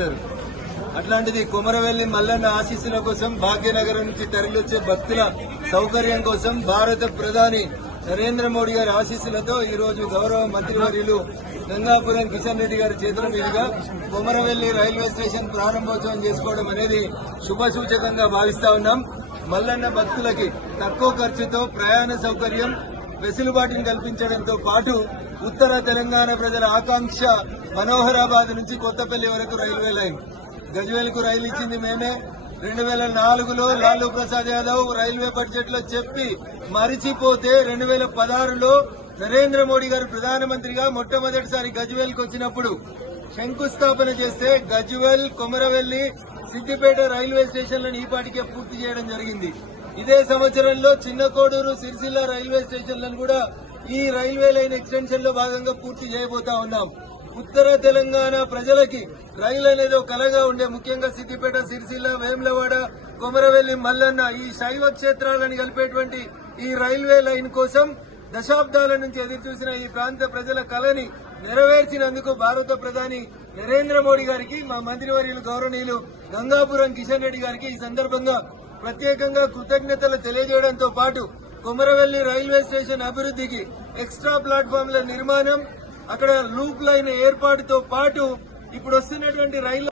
అంటారు. అట్లాంటిది కొమరవెల్లి మల్లన్న ఆశీస్సుల కోసం భాగ్యనగరం నుంచి తరలివచ్చే భక్తుల సౌకర్యం కోసం భారత ప్రధాని నరేంద్ర మోడీ గారి ఆశీస్సులతో ఈ రోజు గౌరవ మంత్రివర్యులు గంగాపురం కిషన్ రెడ్డి గారి చేతుల మీదుగా కొమరవెల్లి రైల్వే స్టేషన్ ప్రారంభోత్సవం చేసుకోవడం అనేది శుభసూచకంగా భావిస్తా ఉన్నాం. మల్లన్న భక్తులకి తక్కువ ఖర్చుతో ప్రయాణ సౌకర్యం వెసులుబాటును కల్పించడంతో పాటు ఉత్తర తెలంగాణ ప్రజల ఆకాంక్ష మనోహరాబాద్ నుంచి కొత్తపల్లి వరకు రైల్వే లైన్. గజ్వేల్కు రైలు ఇచ్చింది మేమే. 2004లో లాలూ ప్రసాద్ యాదవ్ రైల్వే బడ్జెట్ లో చెప్పి మరిచిపోతే 2016లో నరేంద్ర మోడీ గారు ప్రధానమంత్రిగా మొట్టమొదటిసారి గజ్వేల్కి వచ్చినప్పుడు శంకుస్థాపన చేస్తే గజ్వేల్, కొమరవెల్లి, సిద్దిపేట రైల్వే స్టేషన్లను ఈపాటికే పూర్తి చేయడం జరిగింది. ఇదే సంవత్సరంలో చిన్న కోడూరు, సిరిసిల్ల రైల్వే స్టేషన్లను కూడా ఈ రైల్వే లైన్ ఎక్స్టెన్షన్ లో భాగంగా పూర్తి చేయబోతా ఉన్నాం. ఉత్తర తెలంగాణ ప్రజలకి రైలు అనేది ఒక కలగా ఉండే, ముఖ్యంగా సిద్దిపేట, సిరిసిల్ల, వేములవాడ, కొమరవెల్లి, మల్లన్న ఈ శైవ క్షేత్రాలను కలిపేటువంటి ఈ రైల్వే లైన్ కోసం దశాబ్దాల నుంచి ఎదురుచూసిన ఈ ప్రాంత ప్రజల కళని నెరవేర్చినందుకు భారత ప్రధాని నరేంద్ర మోడీ గారికి, మా మంత్రివర్యులు గౌరవనీయులు గంగాపురం కిషన్ రెడ్డి గారికి ఈ సందర్భంగా ప్రత్యేకంగా కృతజ్ఞతలు తెలియజేయడంతో పాటు కొమరవెల్లి రైల్వే స్టేషన్ అభివృద్ధికి ఎక్స్ట్రా ప్లాట్ఫామ్ల నిర్మాణం, అక్కడ లూప్ లైన్ ఏర్పాటుతో పాటు ఇప్పుడు వస్తున్నటువంటి రైలు